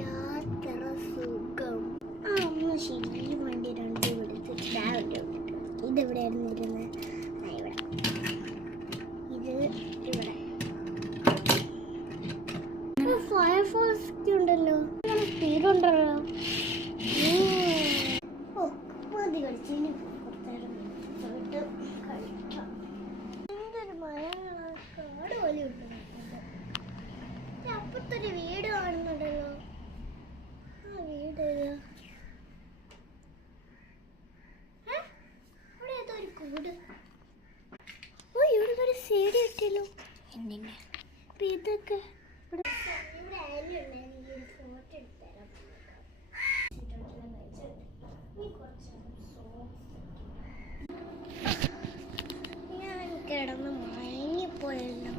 യാത്ര സുഖം. ഒന്ന് ശരി വണ്ടി രണ്ട് കൊടുത്ത് ഇതെവിടെയായിരുന്നു ഇരുന്നത്? ഇവിടെ ഇത് ഇവിടെ ഫയർഫോഴ്സ് ഉണ്ടല്ലോ, സ്പീഡ് ഉണ്ടല്ലോ. ഓ മതി കളിച്ച് ഇനി കുറച്ചേരം കഴിക്കാം. എന്തൊരു മഴ, കാട് പോലെ ഉണ്ട്. അപ്പത്തൊരു വീട് കാണുന്നുണ്ടല്ലോ. ആ വീട് അവിടെ ഏതോ ഒരു കൂട്. ഓ ഇവിടെ ഒരു സീഡി കിട്ടിയല്ലോ. എന്നിങ്ങനെ ഇപ്പം ഇതൊക്കെ ഇവിടെ ആനി ഉണ്ടായിരുന്നു. ഫോട്ടോ എടുത്തരാം. ഞാൻ കിടന്ന് മയങ്ങിപ്പോയല്ലോ.